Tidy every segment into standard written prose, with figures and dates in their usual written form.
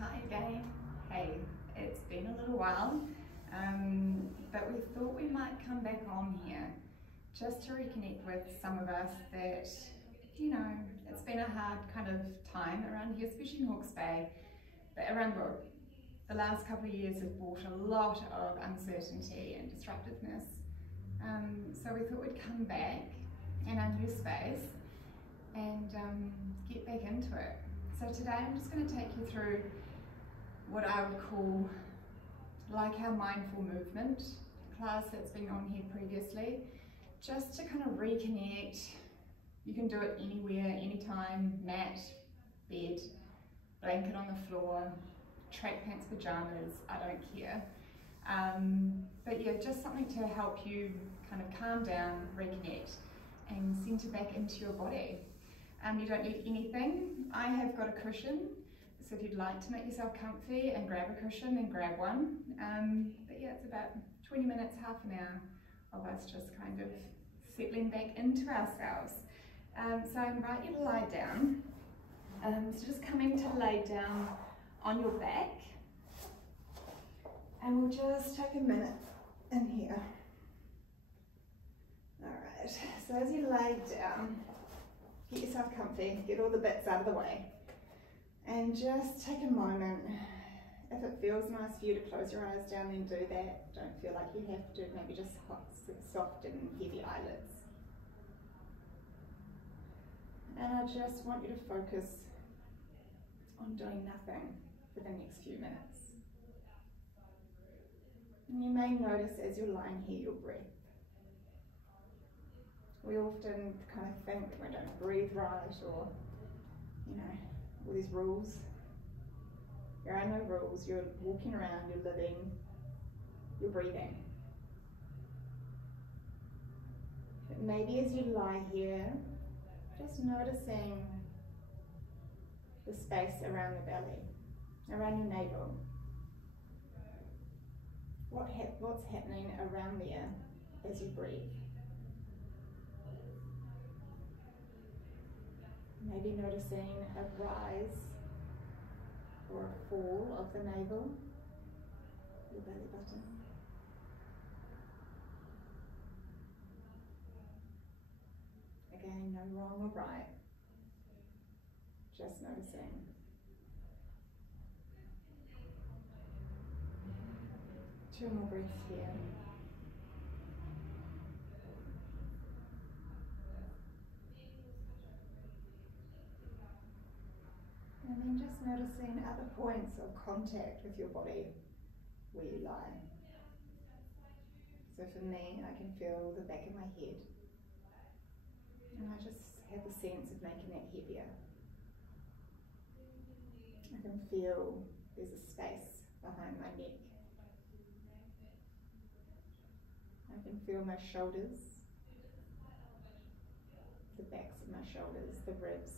Hi again. Hey, it's been a little while, but we thought we might come back on here just to reconnect with some of us that, you know, it's been a hard kind of time around here, especially in Hawke's Bay, but around the last couple of years have brought a lot of uncertainty and disruptiveness. So we thought we'd come back in our new space and get back into it. So today I'm just going to take you through what I would call like our mindful movement class that's been on here previously, just to kind of reconnect. You can do it anywhere, anytime, mat, bed, blanket on the floor, track pants, pajamas, I don't care. But yeah, just something to help you kind of calm down, reconnect, and center back into your body. You don't need anything. I have got a cushion, so if you'd like to make yourself comfy and grab a cushion, then grab one. But yeah, it's about 20 minutes, half an hour of us just kind of settling back into ourselves. So I invite you to lie down. So just coming to lay down on your back, and we'll just take a minute in here. All right, so as you lay down, get yourself comfy, get all the bits out of the way, and just take a moment. If it feels nice for you to close your eyes down, then do that. Don't feel like you have to, maybe just soft and heavy eyelids. And I just want you to focus on doing nothing for the next few minutes. And you may notice as you're lying here your breath. We often kind of think we don't breathe right, or, you know, all these rules. There are no rules. You're walking around, you're living, you're breathing. But maybe as you lie here, just noticing the space around the belly, around your navel. What's happening around there as you breathe? Maybe noticing a rise or a fall of the navel, your belly button. Again, no wrong or right, just noticing. Two more breaths here. And then just noticing other points of contact with your body where you lie. So for me, I can feel the back of my head. And I just have the sense of making that heavier. I can feel there's a space behind my neck. I can feel my shoulders, the backs of my shoulders, the ribs,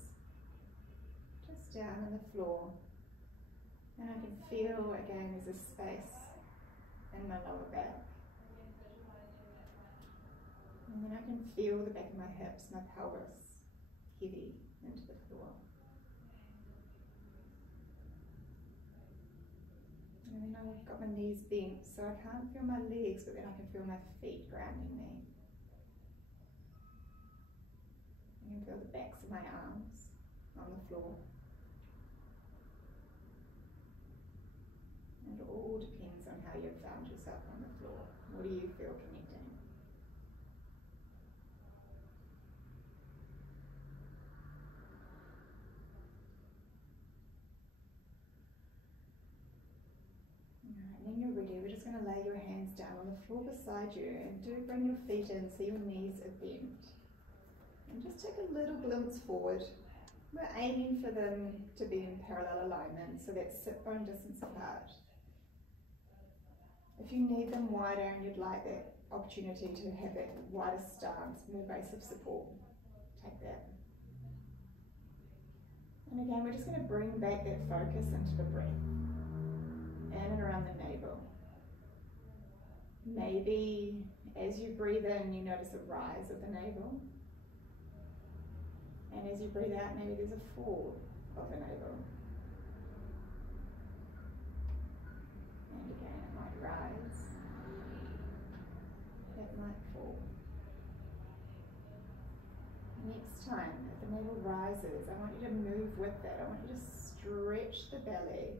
just down on the floor. And I can feel, again, there's a space in my lower back. And then I can feel the back of my hips, my pelvis, heavy into the floor. And then I've got my knees bent, so I can't feel my legs, but then I can feel my feet grounding me. I can feel the backs of my arms on the floor. And it all depends on how you've found yourself on the floor. What do you feel connecting? Alright, when you're ready, we're just going to lay your hands down on the floor beside you, and do bring your feet in so your knees are bent. And just take a little glimpse forward. We're aiming for them to be in parallel alignment, so that's sit bone distance apart. If you need them wider and you'd like that opportunity to have that wider stance, more base of support, take that. And again, we're just going to bring back that focus into the breath, in and around the navel. Maybe as you breathe in, you notice a rise of the navel. And as you breathe out, maybe there's a fall of the navel. rises, I want you to move with that. I want you to stretch the belly,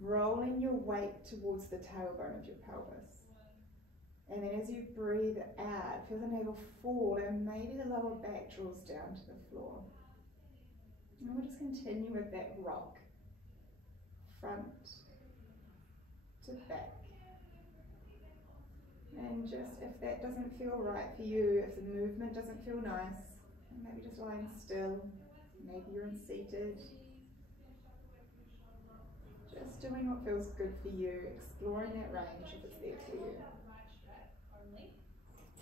rolling your weight towards the tailbone of your pelvis. And then as you breathe out, feel the navel fall and maybe the lower back draws down to the floor. And we'll just continue with that rock, front to back. And just if that doesn't feel right for you, if the movement doesn't feel nice, maybe just lying still, maybe you're in seated. Just doing what feels good for you, exploring that range if it's there for you.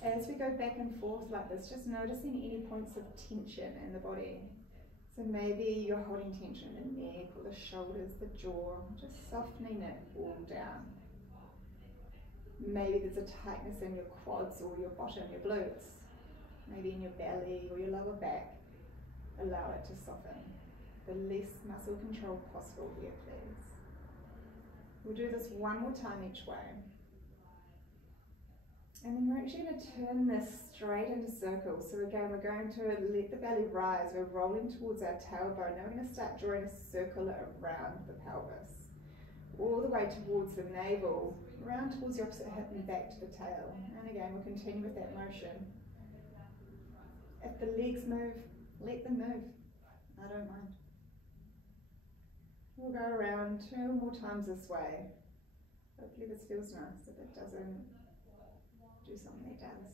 As we go back and forth like this, just noticing any points of tension in the body. So maybe you're holding tension in the neck or the shoulders, the jaw, just softening it all down. Maybe there's a tightness in your quads or your bottom, your glutes, maybe in your belly or your lower back. Allow it to soften. The less muscle control possible here, please. We'll do this one more time each way. And then we're actually going to turn this straight into circles. So again, we're going to let the belly rise. We're rolling towards our tailbone. Now we're going to start drawing a circle around the pelvis, all the way towards the navel, around towards the opposite hip and back to the tail. And again, we'll continue with that motion. If the legs move, let them move. I don't mind. We'll go around 2 more times this way. Hopefully this feels nice. If it doesn't, do something that does.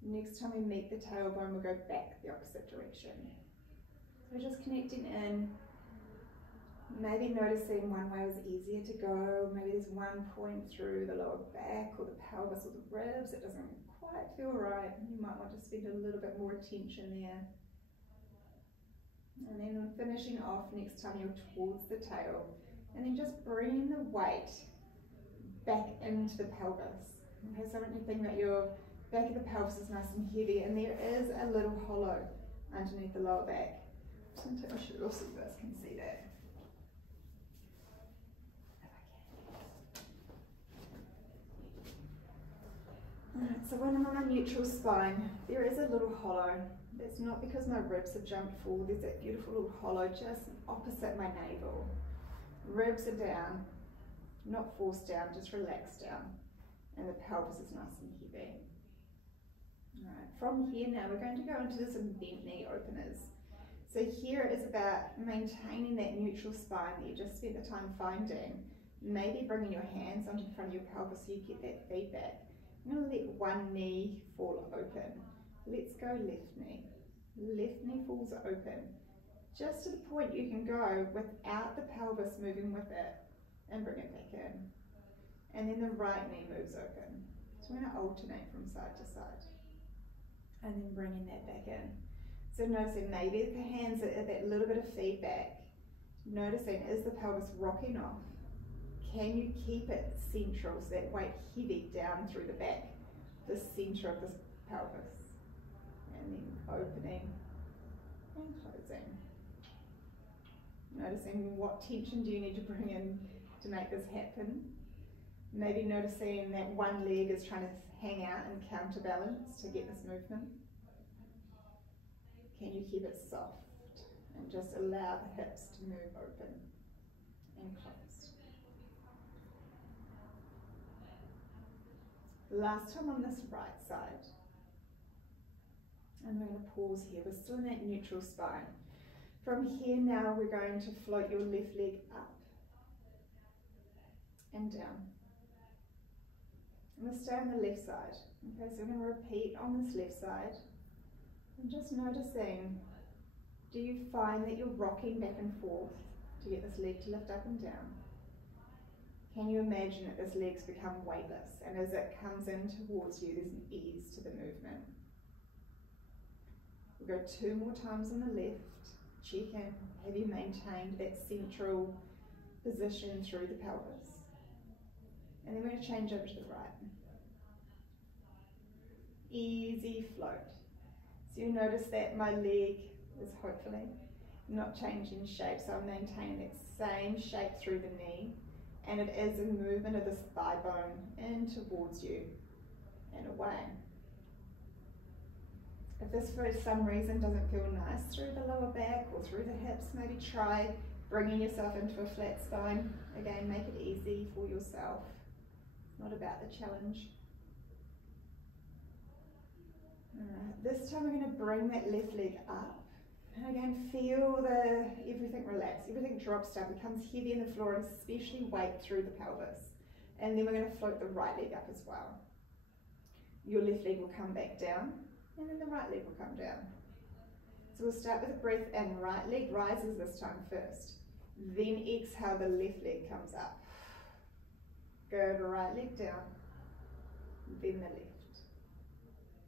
Next time we meet the tailbone, we'll go back the opposite direction. So we're just connecting in, maybe noticing one way was easier to go, maybe there's one point through the lower back or the pelvis or the ribs that doesn't quite feel right. You might want to spend a little bit more attention there. And then finishing off, next time you're towards the tail, and then just bring the weight back into the pelvis. Okay, so I want you to think that your back of the pelvis is nice and heavy, and there is a little hollow underneath the lower back. I'm just going to take my shirt off so you guys can see that. Alright, so when I'm on a neutral spine, there is a little hollow. That's not because my ribs have jumped forward, there's that beautiful little hollow just opposite my navel. Ribs are down, not forced down, just relaxed down. And the pelvis is nice and heavy. Alright, from here now we're going to go into some bent knee openers. So here is about maintaining that neutral spine that you just spent the time finding. Maybe bringing your hands onto the front of your pelvis so you get that feedback. I'm going to let one knee fall open. Let's go left knee. Left knee falls open. Just to the point you can go without the pelvis moving with it, and bring it back in. And then the right knee moves open. So we're going to alternate from side to side. And then bringing that back in. So noticing maybe the hands are that little bit of feedback. Noticing, is the pelvis rocking off? Can you keep it central, so that weight heavy down through the back, the center of the pelvis? And then opening and closing. Noticing what tension do you need to bring in to make this happen. Maybe noticing that one leg is trying to hang out and counterbalance to get this movement. Can you keep it soft and just allow the hips to move open and closed? Last time on this right side. And we're going to pause here. We're still in that neutral spine. From here now we're going to float your left leg up and down. I'm going to stay on the left side. Okay, so we're going to repeat on this left side. And just noticing, do you find that you're rocking back and forth to get this leg to lift up and down? Can you imagine that this leg's become weightless, and as it comes in towards you, there's an ease to the movement? We'll go 2 more times on the left. Check in, have you maintained that central position through the pelvis? And then we're going to change over to the right. Easy float. So you notice that my leg is hopefully not changing shape, so I'm maintaining that same shape through the knee, and it is a movement of this thigh bone in towards you and away. If this for some reason doesn't feel nice through the lower back or through the hips, maybe try bringing yourself into a flat spine. Again, make it easy for yourself. Not about the challenge. Alright, this time we're going to bring that left leg up. And again, feel everything relax, everything drops down, becomes heavy in the floor, and especially weight through the pelvis. And then we're going to float the right leg up as well. Your left leg will come back down, and then the right leg will come down. So we'll start with a breath in, right leg rises this time first. Then exhale, the left leg comes up. Good, right leg down, then the left.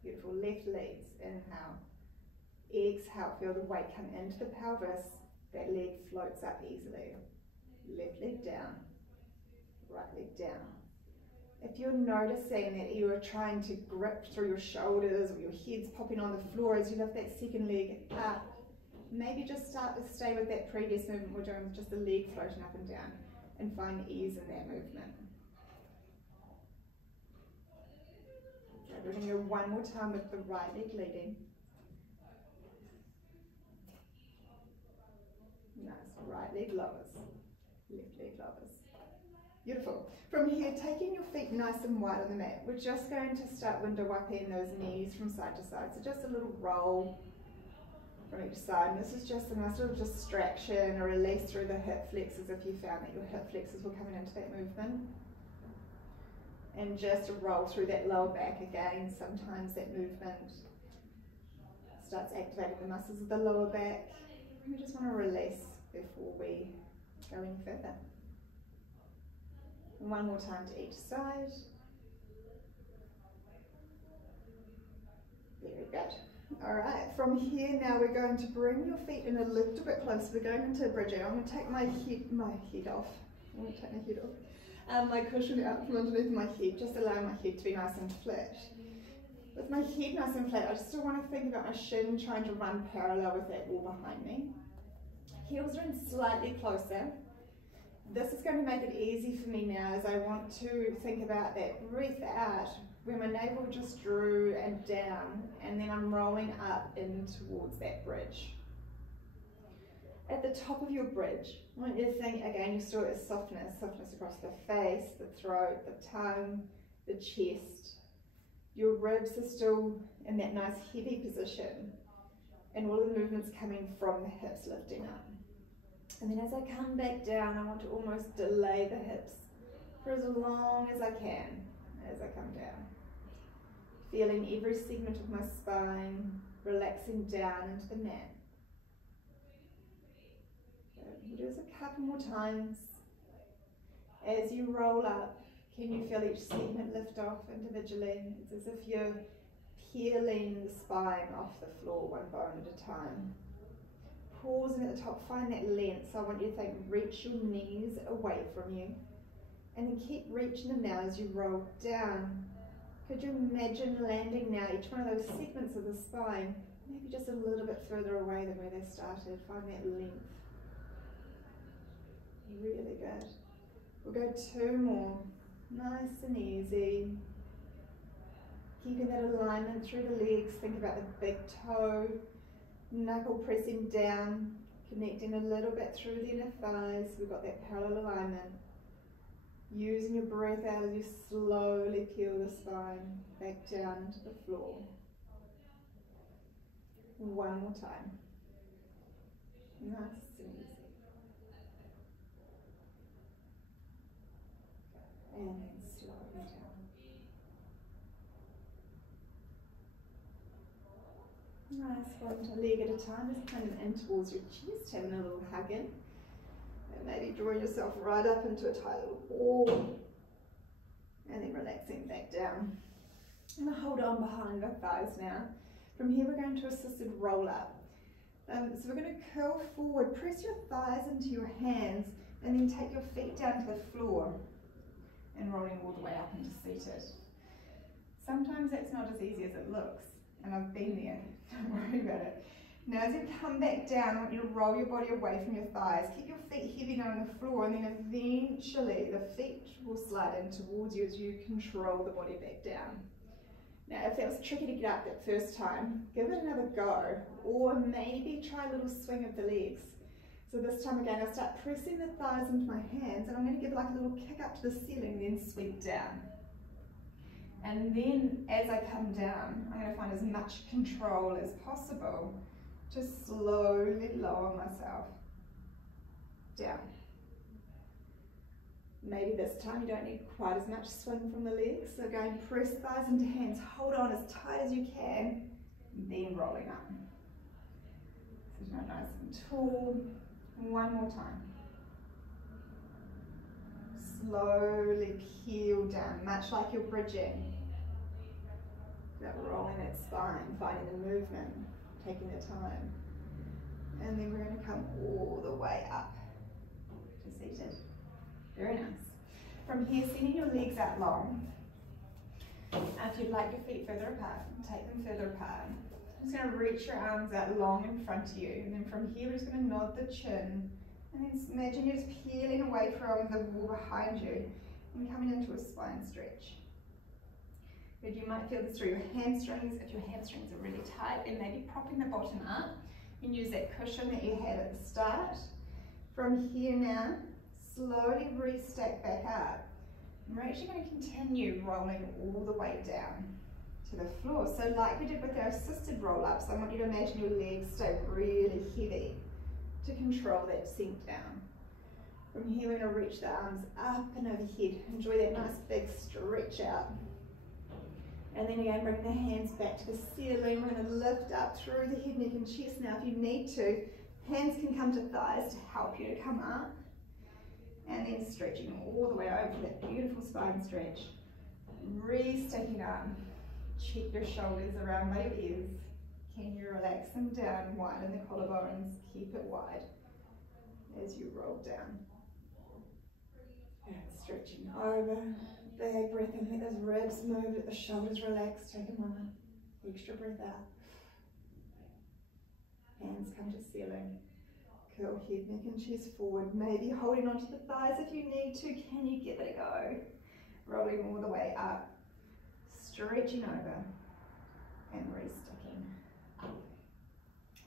Beautiful, left leads, inhale. Exhale, feel the weight come into the pelvis, that leg floats up easily. Left leg down, right leg down. If you're noticing that you are trying to grip through your shoulders or your head's popping on the floor as you lift that second leg up, maybe just stay with that previous movement we're doing with just the leg floating up and down, and find ease in that movement. Okay, we're going to go one more time with the right leg leading. Nice, right leg lowers, left leg lowers. Beautiful. From here, taking your feet nice and wide on the mat, we're just going to start window wiping those knees from side to side. So just a little roll from each side. And this is just a nice little distraction, a release through the hip flexors if you found that your hip flexors were coming into that movement. And just a roll through that lower back again. Sometimes that movement starts activating the muscles of the lower back. We just want to release before we go any further. One more time to each side. Very good. All right, from here now we're going to bring your feet in a little bit closer. We're going into a bridge. I'm going to take my head off. I'm going to take my head off. My cushion out from underneath my head, just allowing my head to be nice and flat. With my head nice and flat, I still want to think about my shin trying to run parallel with that wall behind me. Heels are in slightly closer. This is going to make it easy for me now as I want to think about that breath out where my navel just drew and down, and then I'm rolling up in towards that bridge. At the top of your bridge, I want you to think again, you still have softness across the face, the throat, the tongue, the chest. Your ribs are still in that nice heavy position, and all of the movements coming from the hips lifting up. And then as I come back down, I want to almost delay the hips for as long as I can as I come down. Feeling every segment of my spine relaxing down into the mat. Good. We'll do this a couple more times. As you roll up, can you feel each segment lift off individually? It's as if you're peeling the spine off the floor one bone at a time. Pausing at the top, find that length. So I want you to think, reach your knees away from you. And then keep reaching them now as you roll down. Could you imagine landing now each one of those segments of the spine, maybe just a little bit further away than where they started. Find that length. Really good. We'll go two more. Nice and easy. Keeping that alignment through the legs. Think about the big toe. Knuckle pressing down, connecting a little bit through the inner thighs. We've got that parallel alignment. Using your breath out as you slowly peel the spine back down into the floor. One more time. Nice and easy. And then slowly down. Nice, one leg at a time, just coming in towards your chest, having a little hug in. And maybe drawing yourself right up into a tight little ball. And then relaxing back down. I'm going to hold on behind the thighs now. From here we're going to assisted roll up. So we're going to curl forward, press your thighs into your hands, and then take your feet down to the floor. And rolling all the way up into seated. Sometimes that's not as easy as it looks. And I've been there, don't worry about it. Now as you come back down, I want you to roll your body away from your thighs. Keep your feet heavy down on the floor, and then eventually the feet will slide in towards you as you control the body back down. Now, if that was tricky to get up that first time, give it another go, or maybe try a little swing of the legs. So this time again, I'll start pressing the thighs into my hands, and I'm going to give like a little kick up to the ceiling, then sweep down. And then as I come down, I'm going to find as much control as possible to slowly lower myself down. Maybe this time you don't need quite as much swing from the legs, so go and press thighs into hands, hold on as tight as you can, then rolling up. So nice and tall. One more time. Slowly peel down, much like you're bridging. That rolling that spine, finding the movement, taking the time. And then we're going to come all the way up to seated. Very nice. From here, sending your legs out long. If you'd like your feet further apart, take them further apart. I'm just going to reach your arms out long in front of you, and then from here we're just going to nod the chin, and then imagine you're just peeling away from the wall behind you and coming into a spine stretch. But you might feel this through your hamstrings. If your hamstrings are really tight, then maybe propping the bottom up. You can use that cushion that you had at the start. From here now, slowly restack back up. And we're actually going to continue rolling all the way down to the floor. So like we did with our assisted roll-ups, I want you to imagine your legs stay really heavy to control that sink down. From here we're going to reach the arms up and overhead. Enjoy that nice big stretch out. And then again, bring the hands back to the ceiling. We're going to lift up through the head, neck and chest now if you need to. Hands can come to thighs to help you to come up. And then stretching all the way over that beautiful spine stretch. Restacking up. Check your shoulders around by your ears. Can you relax them down, widen the collarbones, keep it wide as you roll down. And stretching over, big breath in, let those ribs move, let the shoulders relax, take a moment, extra breath out. Hands come to ceiling, curl head, neck and chest forward, maybe holding onto the thighs if you need to. Can you give it a go? Rolling all the way up, stretching over and resticking up.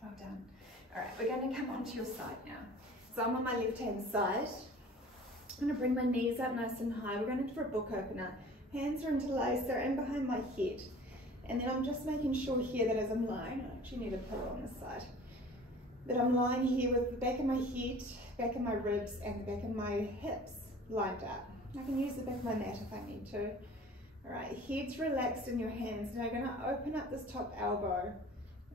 Well done. All right, we're going to come onto your side now. So I'm on my left hand side. I'm going to bring my knees up nice and high. We're going to do a book opener. Hands are interlaced, they're in behind my head. And then I'm just making sure here that as I'm lying, I actually need a pillow on this side, that I'm lying here with the back of my head, back of my ribs, and the back of my hips lined up. I can use the back of my mat if I need to. All right, head's relaxed in your hands. Now you're going to open up this top elbow,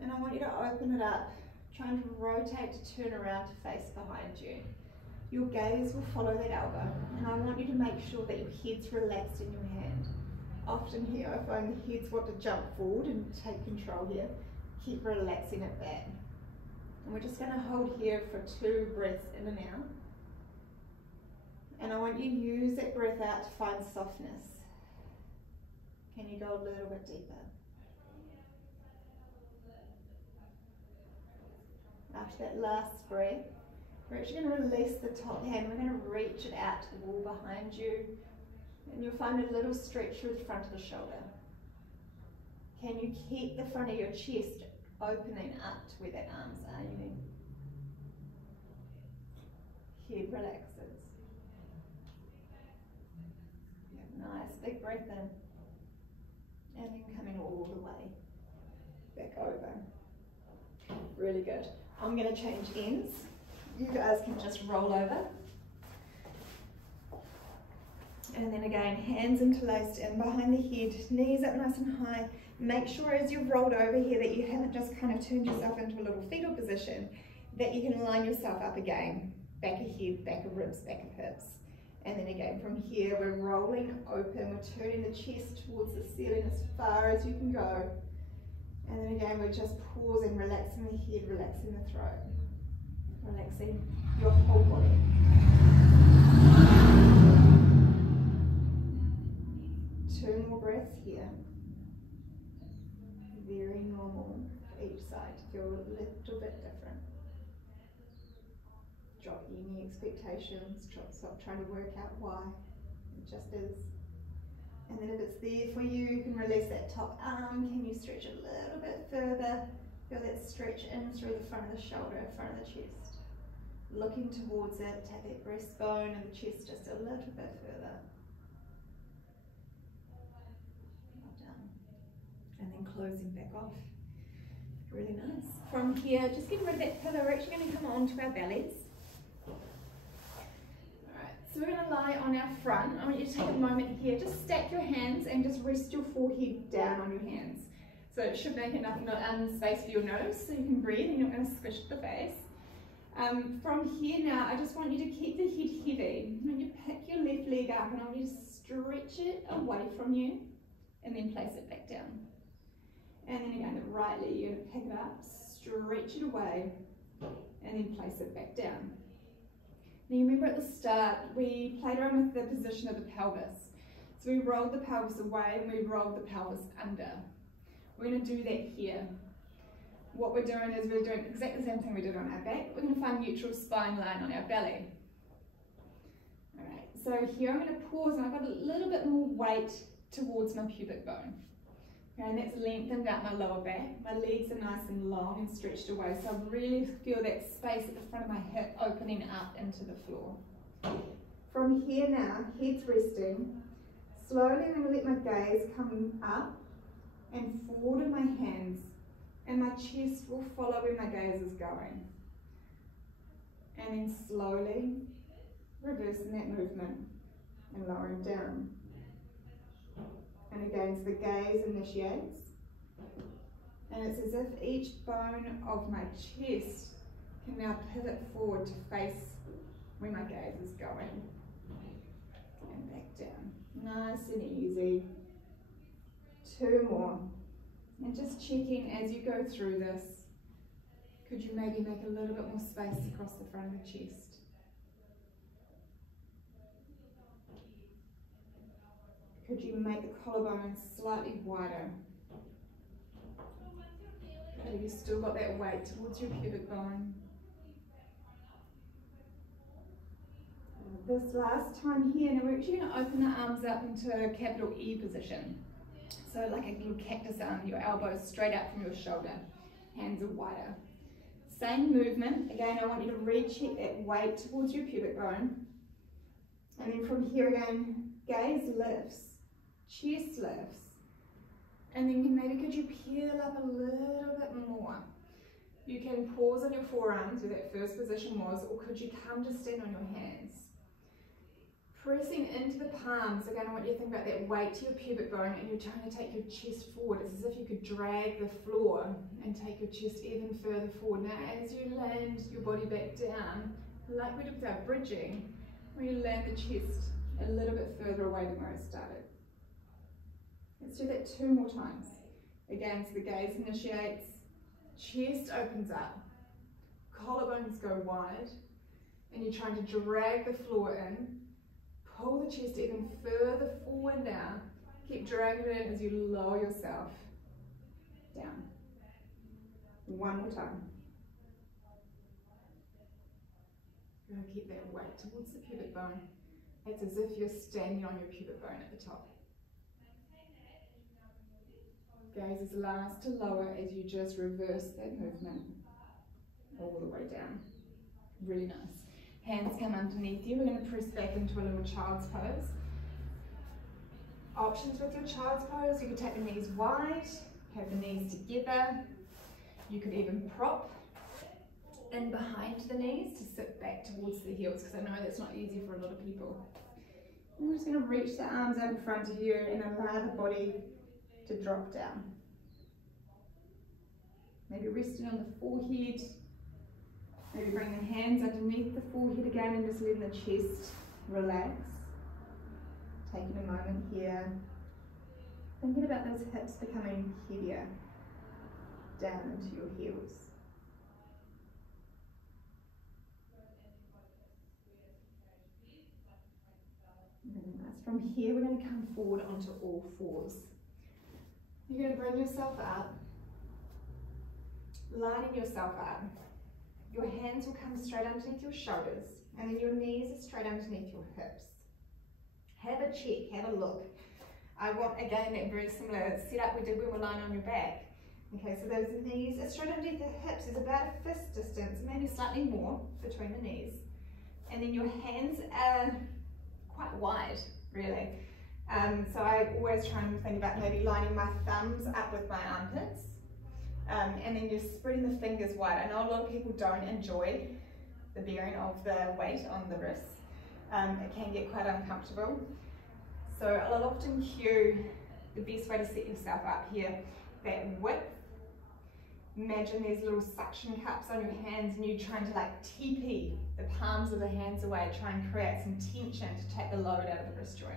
and I want you to open it up, trying to rotate to turn around to face behind you. Your gaze will follow that elbow, and I want you to make sure that your head's relaxed in your hand. Often here I find the heads want to jump forward and take control here. Keep relaxing it back. And we're just going to hold here for 2 breaths in and out. And I want you to use that breath out to find softness. Can you go a little bit deeper? After that last breath, we're actually going to release the top hand. We're going to reach it out to the wall behind you. And you'll find a little stretch through the front of the shoulder. Can you keep the front of your chest opening up to where that arms are? Head relaxes. Nice, big breath in. And then coming all the way back over. Really good. I'm going to change ends. You guys can just roll over. And then again, hands interlaced in behind the head, knees up nice and high. Make sure as you've rolled over here that you haven't just kind of turned yourself into a little fetal position, that you can line yourself up again. Back of head, back of ribs, back of hips. And then again from here, we're rolling open, we're turning the chest towards the ceiling as far as you can go. And then again, we're just pausing, relaxing the head, relaxing the throat. Relaxing your whole body. 2 more breaths here. Very normal for each side to feel a little bit different. Drop any expectations, stop trying to work out why. It just is. And then if it's there for you, you can release that top arm. Can you stretch a little bit further? Feel that stretch in through the front of the shoulder, front of the chest. Looking towards it, take that breastbone and the chest just a little bit further. Well done. And then closing back off. Really nice. From here, just getting rid of that pillow, we're actually going to come onto our bellies. Alright, so we're going to lie on our front. I want you to take a moment here, just stack your hands and just rest your forehead down on your hands. So it should make enough space for your nose so you can breathe and you're not going to squish the face. From here now, I just want you to keep the head heavy. When you pick your left leg up, and I want you to stretch it away from you and then place it back down. And then again, the right leg, you're going to pick it up, stretch it away, and then place it back down. Now you remember at the start, we played around with the position of the pelvis. So we rolled the pelvis away and we rolled the pelvis under. We're going to do that here. What we're doing is we're doing exactly the same thing we did on our back. We're going to find neutral spine line on our belly. Alright, so here I'm going to pause and I've got a little bit more weight towards my pubic bone. Okay, and that's lengthened out my lower back. My legs are nice and long and stretched away, so I really feel that space at the front of my hip opening up into the floor. From here now, head's resting. Slowly I'm going to let my gaze come up and forward in my hands, and my chest will follow where my gaze is going. And then slowly reversing that movement and lowering down. And again, so the gaze initiates, and it's as if each bone of my chest can now pivot forward to face where my gaze is going. And back down. Nice and easy. 2 more. And just checking as you go through this, could you maybe make a little bit more space across the front of the chest? Could you make the collarbone slightly wider? Have you still got that weight towards your pubic bone? This last time here, now we're actually going to open the arms up into a capital E position. So like a little cactus arm, your elbows straight out from your shoulder, hands are wider. Same movement, again I want you to recheck that weight towards your pubic bone. And then from here again, gaze lifts. Chest lifts, and then maybe could you peel up a little bit more. You can pause on your forearms where that first position was, or could you come to stand on your hands. Pressing into the palms, again I want you to think about that weight to your pubic bone, and you're trying to take your chest forward. It's as if you could drag the floor and take your chest even further forward. Now as you land your body back down, like we did with our bridging, where you land the chest a little bit further away than where it started. Let's do that 2 more times. Again, so the gaze initiates, chest opens up, collarbones go wide, and you're trying to drag the floor in, pull the chest even further forward now, keep dragging it in as you lower yourself down. 1 more time. You're going to keep that weight towards the pubic bone. It's as if you're standing on your pubic bone at the top. Gaze is last to lower as you just reverse that movement all the way down. Really nice. Hands come underneath you. We're going to press back into a little child's pose. Options with your child's pose. You could take the knees wide, have the knees together. You could even prop in behind the knees to sit back towards the heels, because I know that's not easy for a lot of people. I'm just going to reach the arms out in front of you and allow the body to drop down. Maybe resting on the forehead. Maybe bring the hands underneath the forehead again and just letting the chest relax. Taking a moment here. Thinking about those hips becoming heavier down into your heels. Really nice. From here we're going to come forward onto all fours. You're going to bring yourself up, lining yourself up. Your hands will come straight underneath your shoulders, and then your knees are straight underneath your hips. Have a check, have a look. I want, again, that very similar setup we did when we're lying on your back. Okay, so those knees are straight underneath the hips. There's about a fist distance, maybe slightly more between the knees. And then your hands are quite wide, really. So I always try and think about maybe lining my thumbs up with my armpits. And then you're spreading the fingers wide. I know a lot of people don't enjoy the bearing of the weight on the wrists. It can get quite uncomfortable. So I'll often cue the best way to set yourself up here, that width. Imagine there's little suction cups on your hands and you're trying to like teepee the palms of the hands away, try and create some tension to take the load out of the wrist joint.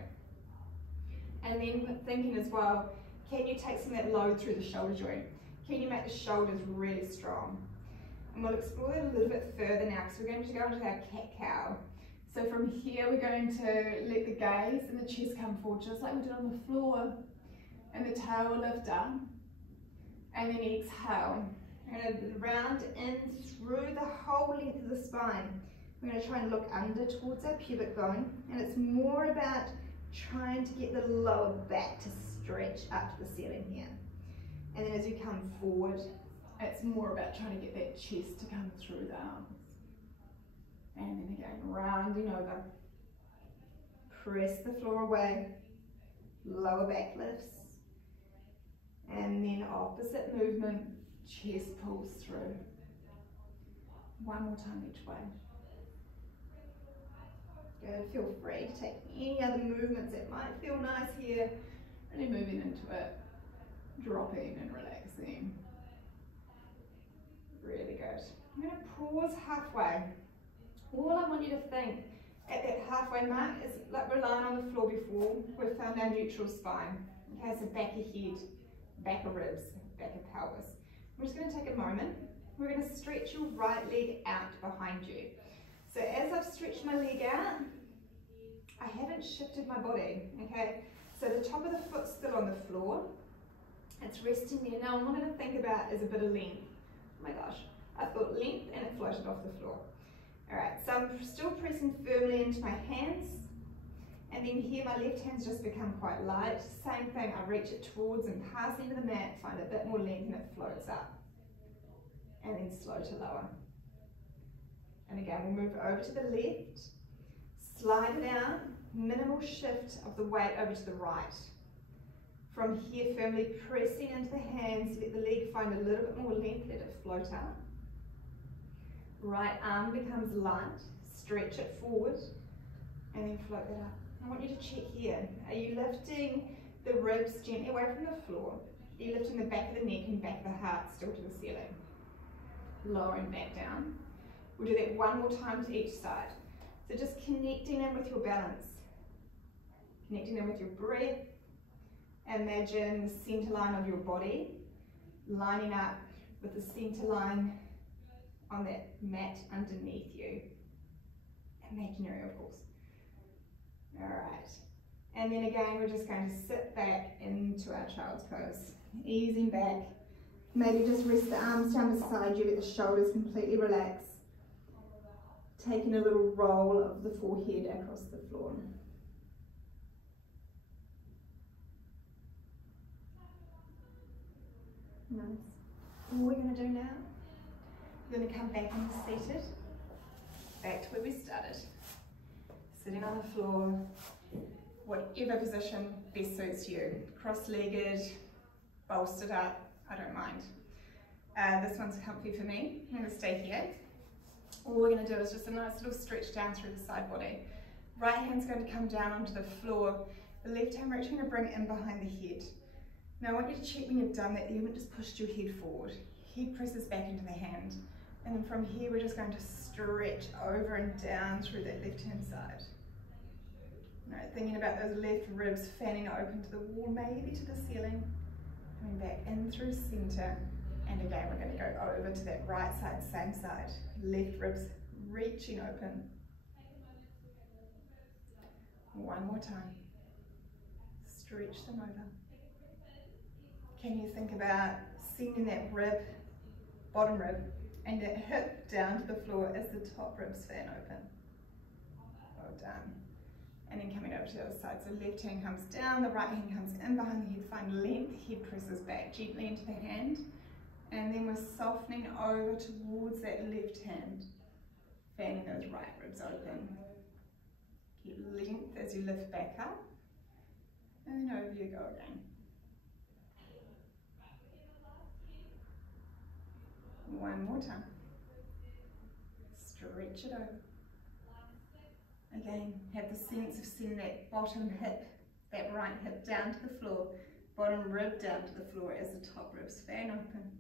And then thinking as well, can you take some of that load through the shoulder joint? Can you make the shoulders really strong? And we'll explore that a little bit further now because we're going to go into our cat-cow. So from here we're going to let the gaze and the chest come forward just like we did on the floor, and the tail will lift up, and then exhale. We're going to round in through the whole length of the spine. We're going to try and look under towards our pubic bone, and it's more about trying to get the lower back to stretch up to the ceiling here. And then as you come forward, it's more about trying to get that chest to come through the arms. And then again, rounding over. Press the floor away, lower back lifts. And then opposite movement, chest pulls through. One more time each way. Good, feel free to take any other movements that might feel nice here. Really moving into it, dropping and relaxing. Really good. I'm going to pause halfway. All I want you to think at that halfway mark is like we're lying on the floor before, we've found our neutral spine. Okay, so back of head, back of ribs, back of pelvis. We're just going to take a moment. We're going to stretch your right leg out behind you. So as I've stretched my leg out, I haven't shifted my body, okay? So the top of the foot's still on the floor. It's resting there. Now what I'm going to think about is a bit of length. Oh my gosh, I thought length and it floated off the floor. Alright, so I'm still pressing firmly into my hands, and then here my left hand's just become quite light. Same thing, I reach it towards and pass into the mat, find a bit more length and it floats up. And then slow to lower. And again, we'll move over to the left, slide it out, minimal shift of the weight over to the right. From here, firmly pressing into the hands, let the leg find a little bit more length, let it float up. Right arm becomes light, stretch it forward, and then float that up. I want you to check here. Are you lifting the ribs gently away from the floor? Are you lifting the back of the neck and back of the heart still to the ceiling? Lowering back down. We'll do that one more time to each side. So just connecting in with your balance. Connecting in with your breath. Imagine the center line of your body lining up with the center line on that mat underneath you. Imaginary, of course. Alright. And then again, we're just going to sit back into our child's pose. Easing back. Maybe just rest the arms down beside you, let the shoulders completely relax. Taking a little roll of the forehead across the floor. Nice. What we're going to do now, we're going to come back and seated, back to where we started. Sitting on the floor, whatever position best suits you. Cross-legged, bolstered up, I don't mind. This one's comfy for me. I'm going to stay here. All we're going to do is just a nice little stretch down through the side body. Right hand's going to come down onto the floor. The left hand we're actually going to bring it in behind the head. Now I want you to check when you've done that you haven't just pushed your head forward. Head presses back into the hand. And then from here we're just going to stretch over and down through that left hand side. Right, thinking about those left ribs fanning open to the wall, maybe to the ceiling. Coming back in through center. And again we're going to go over to that right side, same side. Left ribs reaching open. One more time. Stretch them over. Can you think about sending that rib, bottom rib, and that hip down to the floor as the top ribs fan open? Well done. And then coming over over to the other side. So left hand comes down, the right hand comes in behind the head, find length, head presses back gently into the hand. And then we're softening over towards that left hand, fanning those right ribs open. Get length as you lift back up, and then over you go again. One more time. Stretch it over. Again, have the sense of sending that bottom hip, that right hip down to the floor, bottom rib down to the floor as the top ribs fan open.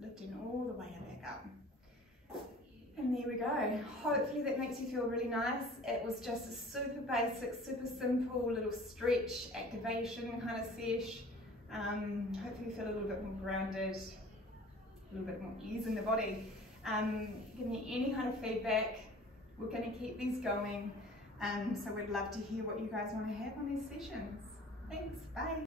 Lifting all the way back up. And there we go. Hopefully that makes you feel really nice. It was just a super basic, super simple little stretch activation kind of sesh. Hopefully you feel a little bit more grounded, a little bit more ease in the body. Give me any kind of feedback. We're going to keep these going, so we'd love to hear what you guys want to have on these sessions. Thanks, bye.